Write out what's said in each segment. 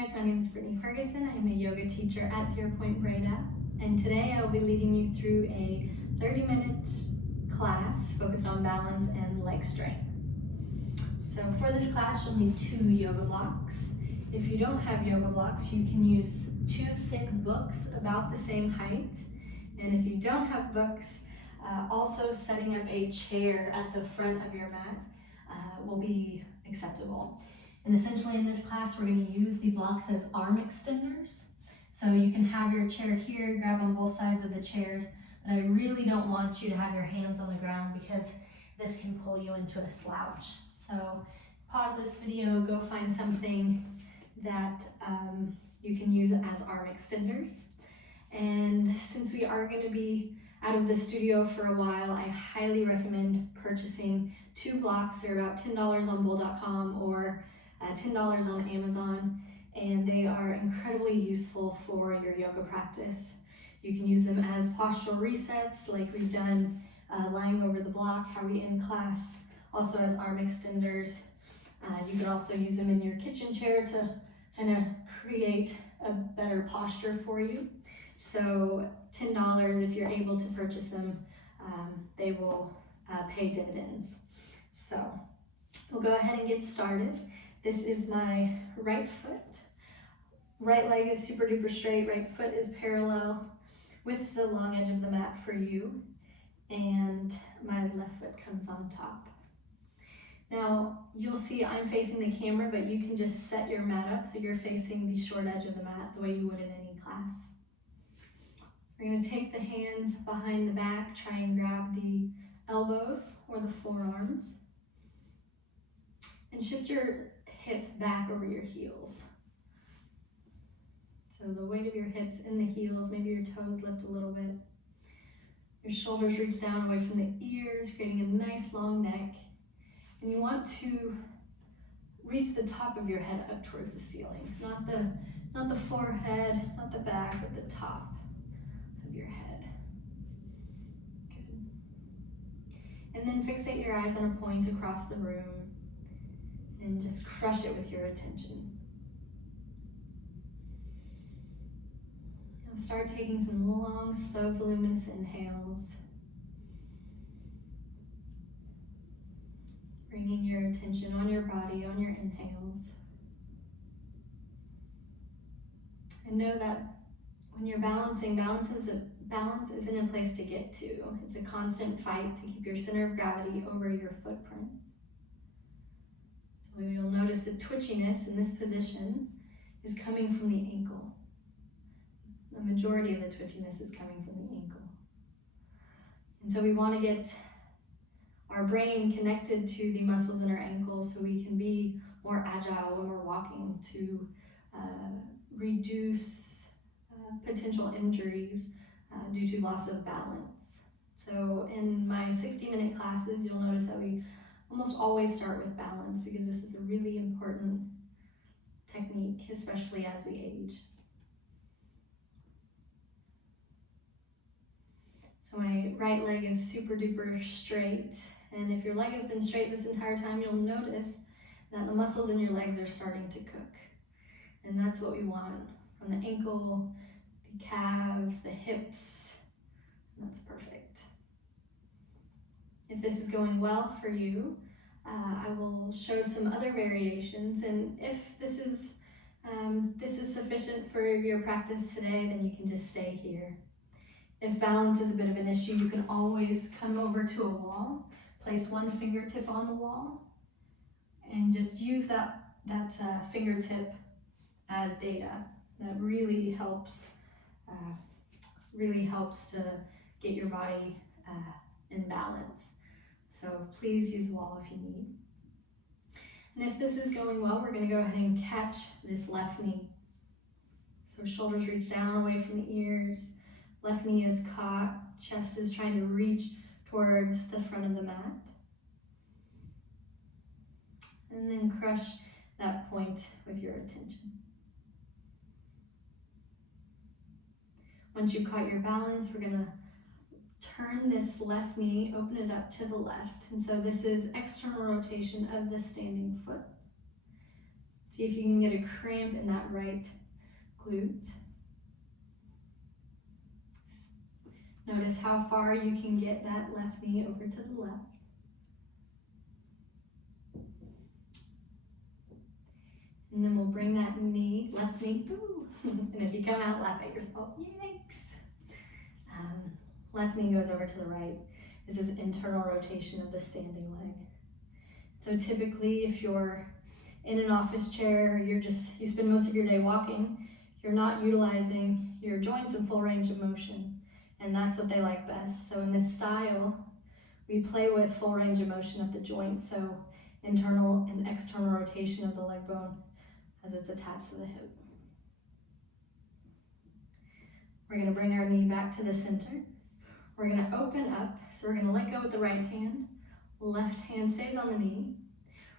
guys, my name is Brittney Ferguson. I'm a yoga teacher at 0 Point Breda, and today I will be leading you through a 30-minute class focused on balance and leg strength. So for this class, you'll need 2 yoga blocks. If you don't have yoga blocks, you can use 2 thick books about the same height. And if you don't have books, also setting up a chair at the front of your mat will be acceptable. And essentially in this class, we're going to use the blocks as arm extenders. So you can have your chair here, grab on both sides of the chairs, but I really don't want you to have your hands on the ground because this can pull you into a slouch. So pause this video, go find something that you can use as arm extenders. And since we are going to be out of the studio for a while, I highly recommend purchasing 2 blocks. They're about $10 on bull.com or $10 on Amazon, and they are incredibly useful for your yoga practice. You can use them as postural resets like we've done lying over the block, how we end class, also as arm extenders. You can also use them in your kitchen chair to kind of create a better posture for you. So $10, if you're able to purchase them, they will pay dividends. So we'll go ahead and get started. This is my right foot. Right leg is super duper straight, right foot is parallel with the long edge of the mat for you, and my left foot comes on top. Now, you'll see I'm facing the camera, but you can just set your mat up so you're facing the short edge of the mat the way you would in any class. We're going to take the hands behind the back, try and grab the elbows or the forearms, and shift your hips back over your heels. So the weight of your hips in the heels, maybe your toes lift a little bit. Your shoulders reach down away from the ears, creating a nice long neck. And you want to reach the top of your head up towards the ceiling. So not the forehead, not the back, but the top of your head. Good. And then fixate your eyes on a point across the room and just crush it with your attention. Now start taking some long, slow, voluminous inhales. Bringing your attention on your body, on your inhales. And know that when you're balancing, balance isn't a place to get to. It's a constant fight to keep your center of gravity over your footprint. So you'll notice the twitchiness in this position is coming from the ankle. The majority of the twitchiness is coming from the ankle. And so we want to get our brain connected to the muscles in our ankles so we can be more agile when we're walking to reduce potential injuries due to loss of balance. So in my 60-minute classes, you'll notice that we almost always start with balance because this is a really important technique, especially as we age. So my right leg is super duper straight. And if your leg has been straight this entire time, you'll notice that the muscles in your legs are starting to cook. And that's what we want from the ankle, the calves, the hips. That's perfect. If this is going well for you, I will show some other variations. And if this is sufficient for your practice today, then you can just stay here. If balance is a bit of an issue, you can always come over to a wall, place one fingertip on the wall, and just use that fingertip as data. That really helps to get your body in balance. So please use the wall if you need. And if this is going well, we're going to go ahead and catch this left knee. So shoulders reach down away from the ears. Left knee is caught, chest is trying to reach towards the front of the mat. And then crush that point with your attention. Once you've caught your balance, we're going to turn this left knee, open it up to the left. And so this is external rotation of the standing foot. It's See if you can get a cramp in that right glute. Notice how far you can get that left knee over to the left. And then we'll bring that knee, left knee, ooh. And if you come out, laugh at yourself, yikes. Left knee goes over to the right. This is internal rotation of the standing leg. So typically if you're in an office chair, you spend most of your day walking, you're not utilizing your joints in full range of motion. And that's what they like best. So in this style, we play with full range of motion of the joint. So internal and external rotation of the leg bone as it's attached to the hip. We're gonna bring our knee back to the center. We're gonna open up. So we're gonna let go with the right hand. Left hand stays on the knee.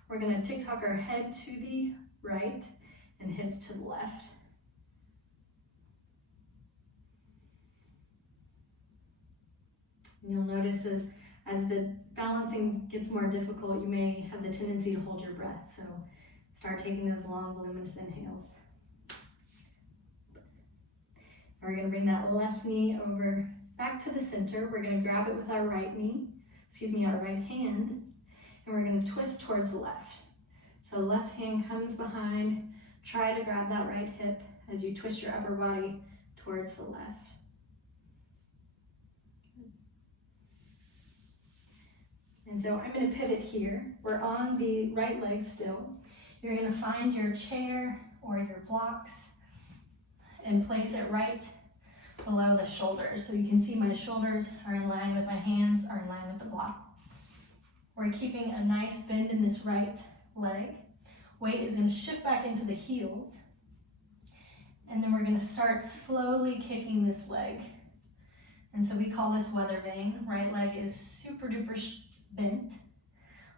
We're gonna tick-tock our head to the right and hips to the left. And you'll notice as the balancing gets more difficult, you may have the tendency to hold your breath. So start taking those long, voluminous inhales. And we're gonna bring that left knee over back to the center. We're gonna grab it with our right hand, and we're gonna twist towards the left. So left hand comes behind, try to grab that right hip as you twist your upper body towards the left. And so I'm gonna pivot here. We're on the right leg still. You're gonna find your chair or your blocks and place it right below the shoulders. So you can see my shoulders are in line with my hands, are in line with the block. We're keeping a nice bend in this right leg. Weight is gonna shift back into the heels. And then we're gonna start slowly kicking this leg. And so we call this weather vane. Right leg is super duper bent.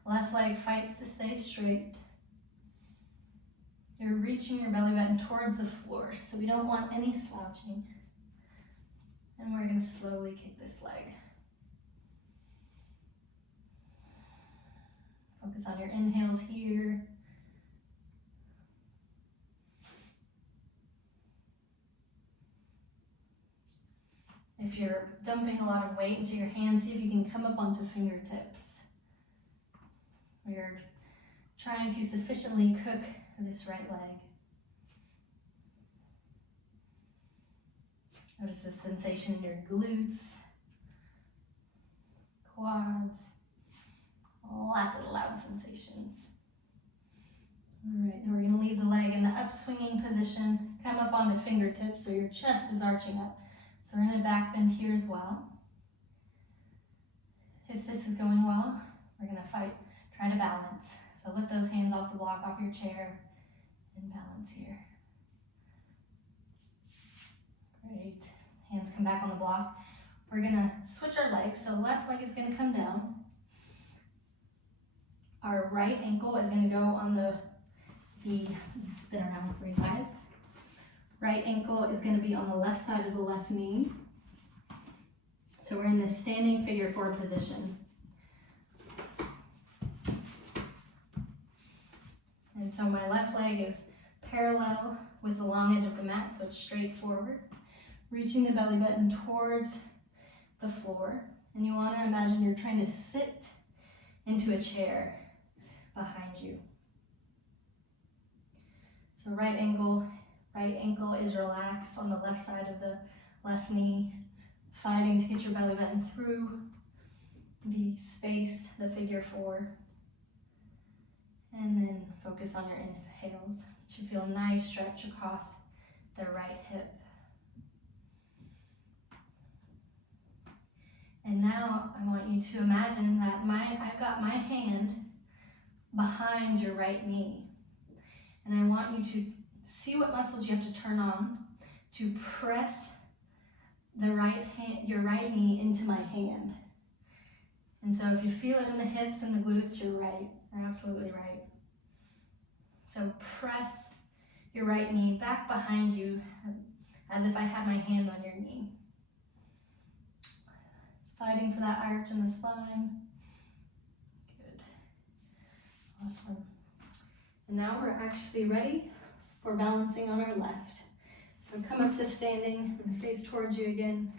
Left leg fights to stay straight. You're reaching your belly button towards the floor, so we don't want any slouching. And we're gonna slowly kick this leg. Focus on your inhales here. If you're dumping a lot of weight into your hands, see if you can come up onto fingertips. We're trying to sufficiently cook this right leg. Notice the sensation in your glutes, quads, lots of loud sensations. All right, now we're gonna leave the leg in the upswinging position, come up onto fingertips so your chest is arching up. So we're in a back bend here as well. If this is going well, we're gonna try to balance. So lift those hands off the block, off your chair, and balance here. Great. Hands come back on the block. We're gonna switch our legs. So left leg is gonna come down. Our right ankle is gonna go on the spin around for you guys. Right ankle is gonna be on the left side of the left knee. So we're in this standing figure four position. And so my left leg is parallel with the long edge of the mat, so it's straight forward. Reaching the belly button towards the floor. And you want to imagine you're trying to sit into a chair behind you. So right ankle is relaxed on the left side of the left knee, fighting to get your belly button through the space, the figure four. And then focus on your inhales. You should feel a nice stretch across the right hip. And now I want you to imagine that I've got my hand behind your right knee. And I want you to see what muscles you have to turn on to press your right knee into my hand. And so if you feel it in the hips and the glutes, you're right. You're absolutely right. So press your right knee back behind you as if I had my hand on your knee. Fighting for that arch in the spine. Good. Awesome. And now we're actually ready for balancing on our left. So come up to standing, I'm gonna face towards you again.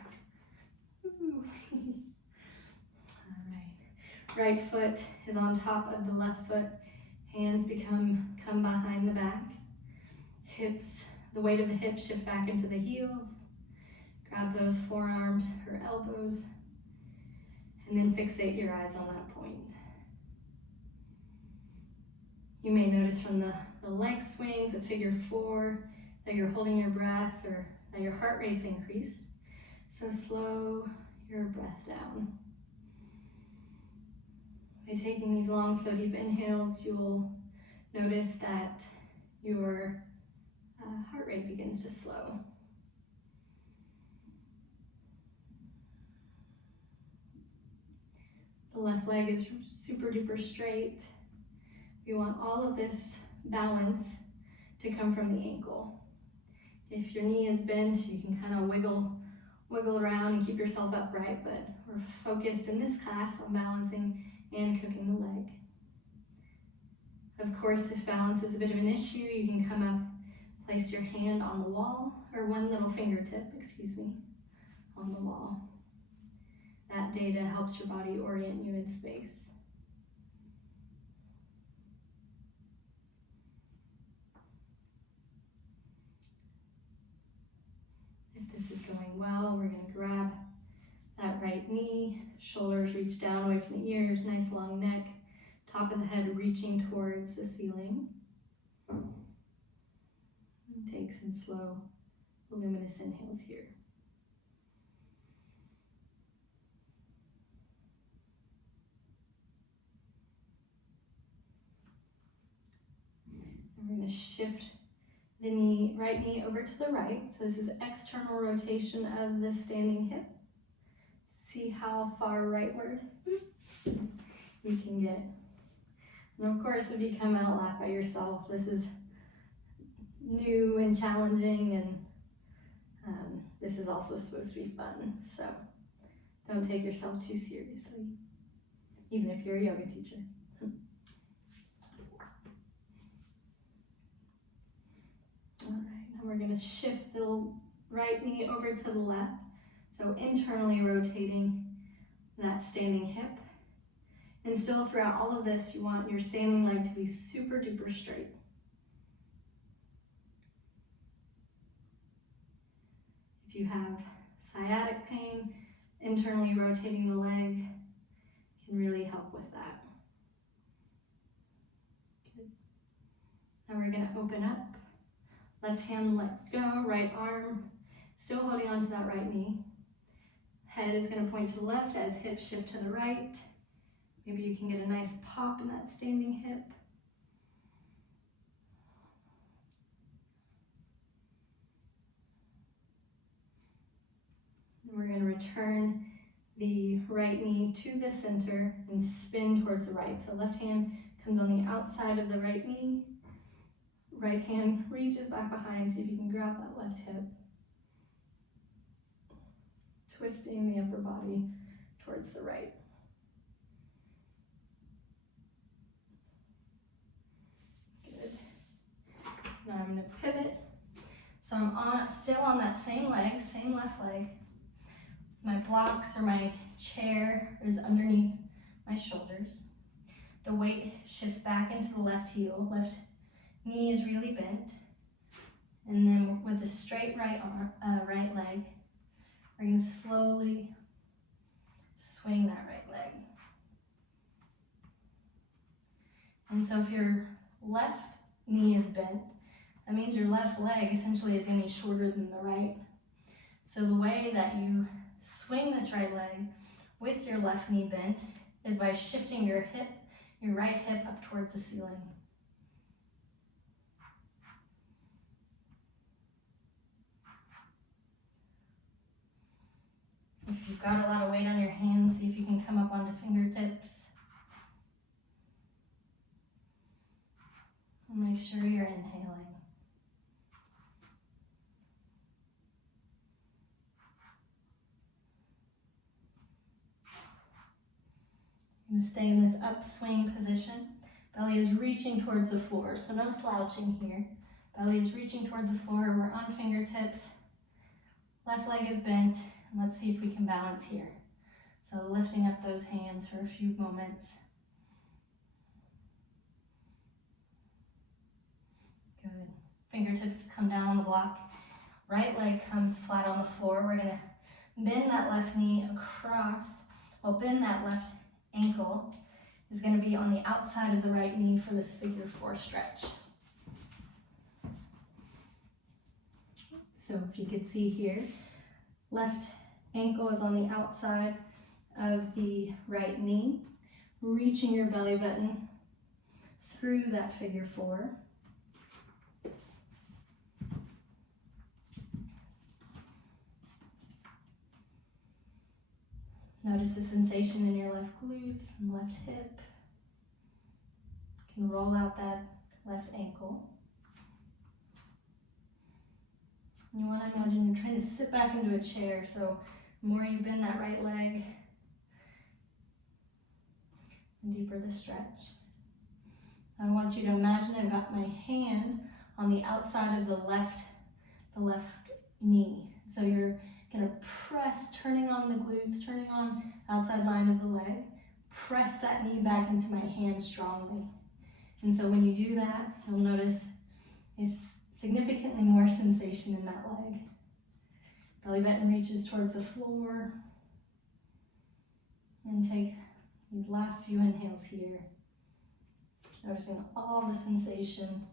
Ooh. All right. Right foot is on top of the left foot. Hands come behind the back. Hips, the weight of the hips shift back into the heels. Grab those forearms or elbows, and then fixate your eyes on that point. You may notice from the leg swings at figure 4 that you're holding your breath or that your heart rate's increased. So slow your breath down. By taking these long, slow, deep inhales, you'll notice that your heart rate begins to slow. The left leg is super duper straight. We want all of this balance to come from the ankle. If your knee is bent, you can kind of wiggle around and keep yourself upright, but we're focused in this class on balancing and cooking the leg. Of course, if balance is a bit of an issue, you can come up, place your hand on the wall, or one little fingertip, on the wall. That data helps your body orient you in space. If this is going well, we're going to grab that right knee, shoulders reach down away from the ears, nice long neck, top of the head reaching towards the ceiling. And take some slow, luminous inhales here. And we're going to shift the right knee over to the right. So this is external rotation of the standing hip. See how far rightward you can get. And of course, if you come out, laugh at yourself. This is new and challenging, and this is also supposed to be fun. So don't take yourself too seriously, even if you're a yoga teacher. All right, now we're going to shift the right knee over to the left. So internally rotating that standing hip. And still throughout all of this, you want your standing leg to be super duper straight. If you have sciatic pain, internally rotating the leg can really help with that. Good. Now we're going to open up. Left hand lets go, right arm still holding onto that right knee. Head is going to point to the left as hips shift to the right. Maybe you can get a nice pop in that standing hip. And we're going to return the right knee to the center and spin towards the right. So left hand comes on the outside of the right knee. Right hand reaches back behind, see if you can grab that left hip. Twisting the upper body towards the right. Good. Now I'm going to pivot. So I'm still on that same leg, same left leg. My blocks or my chair is underneath my shoulders. The weight shifts back into the left heel. Left knee is really bent. And then with the straight right leg, we're going to slowly swing that right leg. And so if your left knee is bent, that means your left leg essentially is going to be shorter than the right. So the way that you swing this right leg with your left knee bent is by shifting your right hip up towards the ceiling. If you've got a lot of weight on your hands, see if you can come up onto fingertips. And make sure you're inhaling. You're going to stay in this upswing position Belly is reaching towards the floor, so no slouching here. Belly is reaching towards the floor. We're on fingertips. Left leg is bent. And let's see if we can balance here. So lifting up those hands for a few moments. Good. Fingertips come down on the block. Right leg comes flat on the floor. We're gonna bend that left knee across. Well, bend that left ankle is gonna be on the outside of the right knee for this figure 4 stretch. So if you could see here, left ankle is on the outside of the right knee, reaching your belly button through that figure 4. Notice the sensation in your left glutes and left hip. You can roll out that left ankle. You want to imagine you're trying to sit back into a chair, so the more you bend that right leg, the deeper the stretch. I want you to imagine I've got my hand on the outside of the left knee. So you're gonna press, turning on the glutes, turning on the outside line of the leg, press that knee back into my hand strongly. And so when you do that, you'll notice it's significantly more sensation in that leg. Belly button reaches towards the floor. And take these last few inhales here. Noticing all the sensation.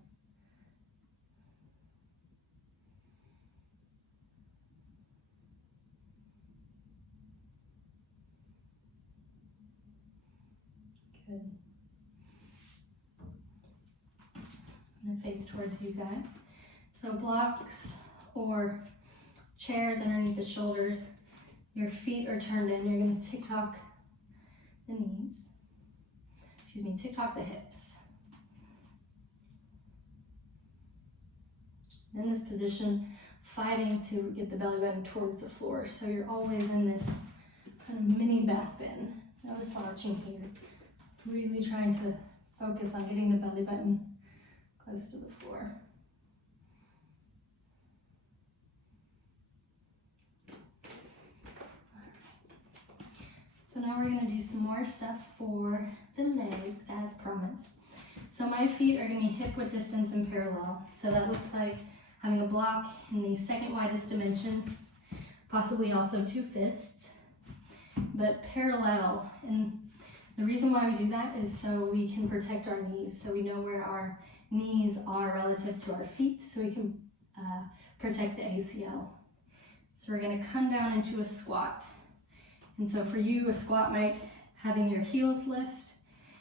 Good. I'm gonna face towards you guys. So blocks or chairs underneath the shoulders, your feet are turned in. You're gonna tick-tock the knees. Tick-tock the hips. In this position, fighting to get the belly button towards the floor. So you're always in this kind of mini back bend. No slouching here. Really trying to focus on getting the belly button close to the floor. So now we're gonna do some more stuff for the legs as promised. So my feet are gonna be hip width distance and parallel. So that looks like having a block in the second widest dimension, possibly also 2 fists, but parallel. And the reason why we do that is so we can protect our knees, so we know where our knees are relative to our feet, so we can protect the ACL. So we're gonna come down into a squat. And so for you, a squat might having your heels lift.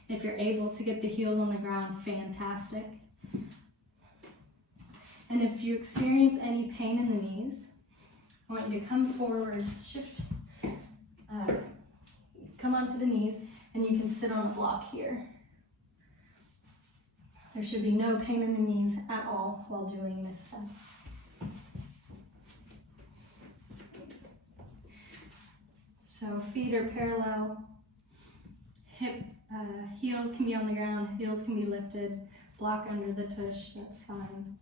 If you're able to get the heels on the ground, fantastic. And if you experience any pain in the knees, I want you to come forward, shift, come onto the knees, and you can sit on a block here. There should be no pain in the knees at all while doing this stuff. So feet are parallel, heels can be on the ground, heels can be lifted, block under the tush, that's fine.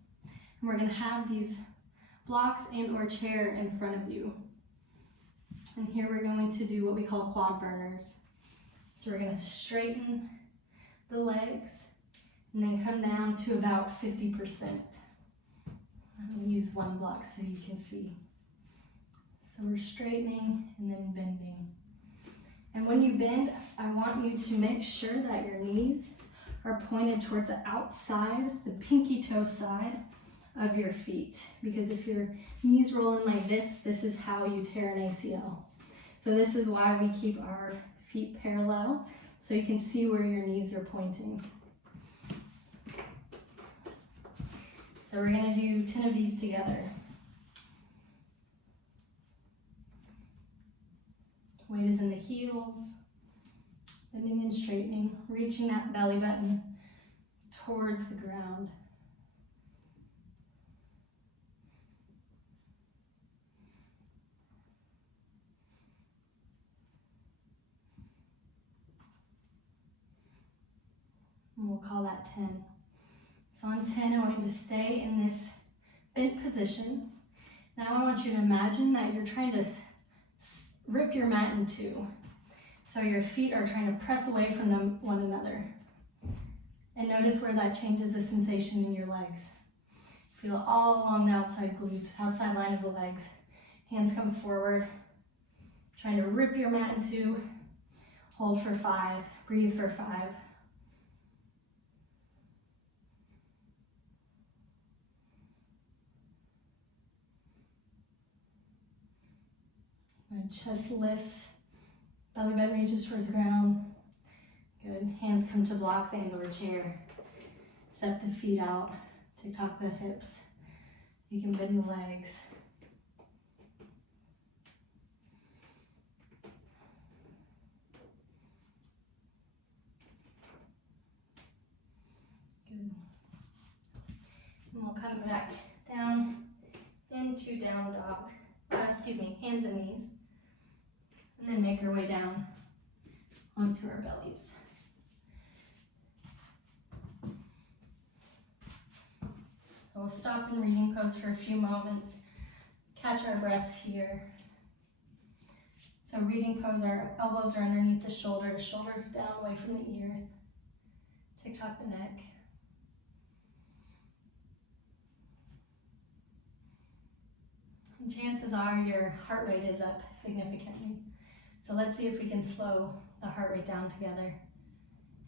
And we're gonna have these blocks and or chair in front of you. And here we're going to do what we call quad burners. So we're gonna straighten the legs and then come down to about 50%. I'm gonna use one block so you can see. So we're straightening and then bending. And when you bend, I want you to make sure that your knees are pointed towards the outside, the pinky toe side of your feet. Because if your knees roll in like this is how you tear an ACL. So this is why we keep our feet parallel, so you can see where your knees are pointing. So we're gonna do 10 of these together. Weight is in the heels, bending and straightening, reaching that belly button towards the ground. and we'll call that 10. So on 10, I want you to stay in this bent position. Now I want you to imagine that you're trying to rip your mat in two. So your feet are trying to press away from one another. And notice where that changes the sensation in your legs. Feel all along the outside glutes, outside line of the legs. Hands come forward, trying to rip your mat in two. Hold for 5, breathe for 5. Good, chest lifts, belly button reaches towards the ground. Good, hands come to blocks and or chair. Step the feet out, tick-tock the hips. You can bend the legs. Good. And we'll come back down into down dog. Hands and knees. And then make our way down onto our bellies. So we'll stop in reading pose for a few moments, catch our breaths here. So reading pose, our elbows are underneath the shoulders down away from the ear. Tick-tock the neck. And chances are your heart rate is up significantly. So let's see if we can slow the heart rate down together.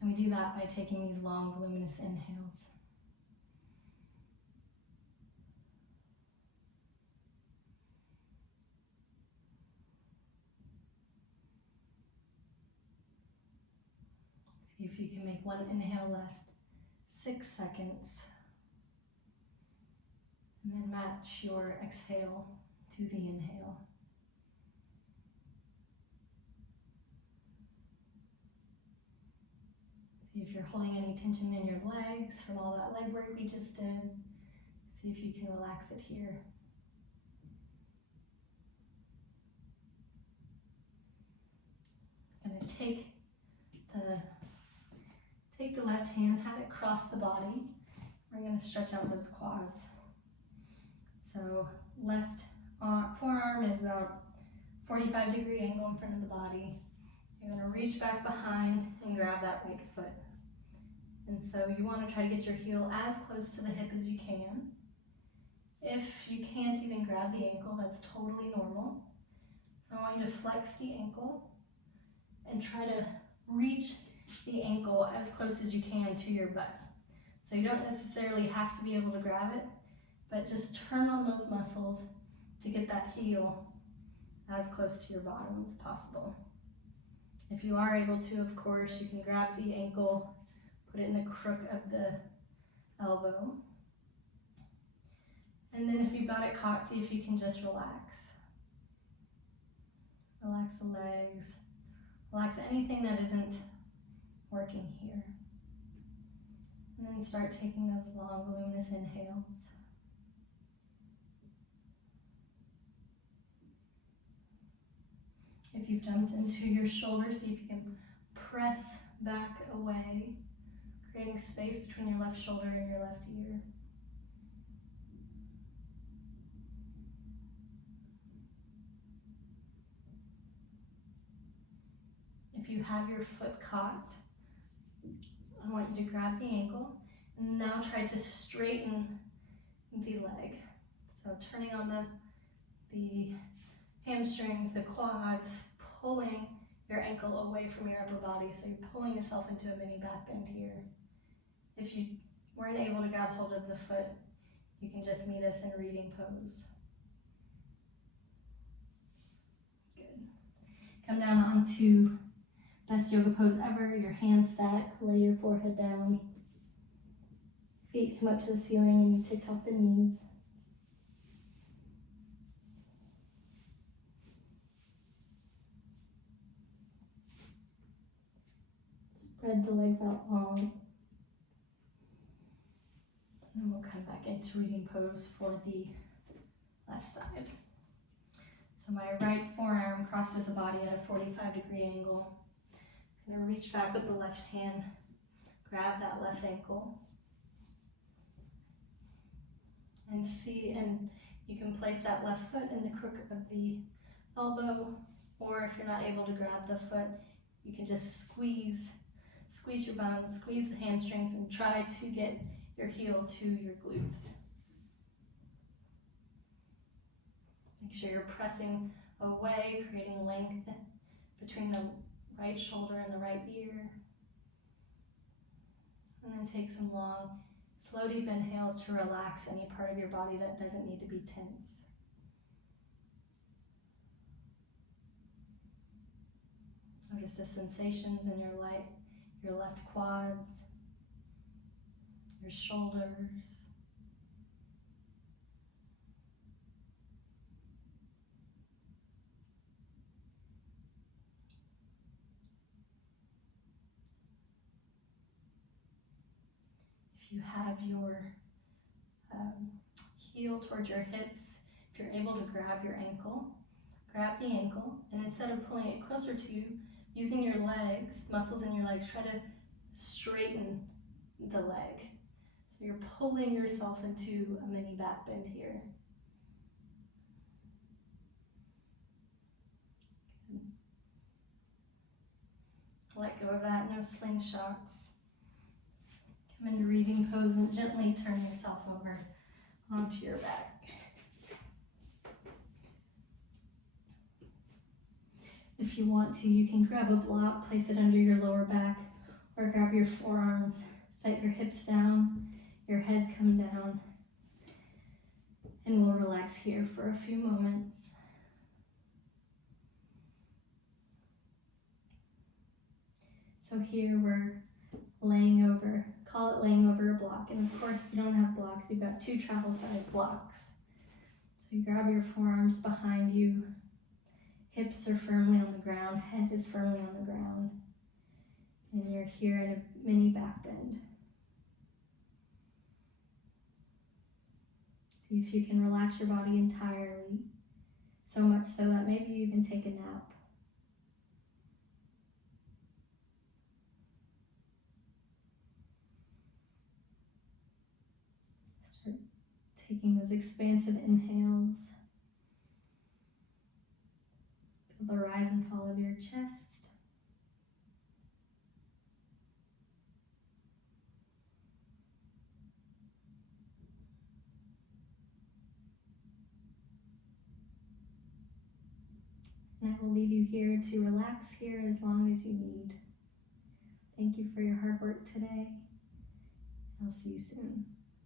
And we do that by taking these long, voluminous inhales. See if you can make one inhale last 6 seconds. And then match your exhale to the inhale. See if you're holding any tension in your legs from all that leg work we just did. See if you can relax it here. I'm going to take the left hand, have it cross the body. We're going to stretch out those quads. So left forearm is about 45-degree angle in front of the body. You're going to reach back behind and grab that right foot. And so you want to try to get your heel as close to the hip as you can. If you can't even grab the ankle, that's totally normal. I want you to flex the ankle and try to reach the ankle as close as you can to your butt. So you don't necessarily have to be able to grab it, but just turn on those muscles to get that heel as close to your bottom as possible. If you are able to, of course, you can grab the ankle, put it in the crook of the elbow. And then if you've got it caught, see if you can just relax. Relax the legs. Relax anything that isn't working here. And then start taking those long, voluminous inhales. If you've jumped into your shoulders, see if you can press back away, creating space between your left shoulder and your left ear. If you have your foot caught, I want you to grab the ankle and now try to straighten the leg. So turning on the hamstrings, the quads, pulling your ankle away from your upper body. So you're pulling yourself into a mini back bend here. If you weren't able to grab hold of the foot, you can just meet us in reading pose. Good. Come down onto best yoga pose ever. Your hands stack, lay your forehead down. Feet come up to the ceiling and you tick-tock the knees. Spread the legs out long. And we'll come back into reading pose for the left side. So my right forearm crosses the body at a 45-degree angle. I'm going to reach back with the left hand, grab that left ankle and see, and you can place that left foot in the crook of the elbow, or if you're not able to grab the foot, you can just squeeze your bones, squeeze the hamstrings, and try to get your heel to your glutes. Make sure you're pressing away, creating length between the right shoulder and the right ear. And then take some long, slow, deep inhales to relax any part of your body that doesn't need to be tense. Notice the sensations in your left quads, your shoulders. If you have your heel towards your hips, if you're able to grab your ankle, grab the ankle, and instead of pulling it closer to you, using your legs, muscles in your legs, try to straighten the leg. So you're pulling yourself into a mini back bend here. Good. Let go of that, no slingshots. Come into reading pose and gently turn yourself over onto your back. If you want to, you can grab a block, place it under your lower back, or grab your forearms, set your hips down, your head come down, and we'll relax here for a few moments. So here we're laying over, call it laying over a block, and of course if you don't have blocks, you've got 2 travel size blocks. So you grab your forearms behind you, hips are firmly on the ground, head is firmly on the ground, and you're here in a mini back bend. See if you can relax your body entirely, so much so that maybe you even take a nap. Start taking those expansive inhales. Feel the rise and fall of your chest. And I will leave you here to relax here as long as you need. Thank you for your hard work today. I'll see you soon.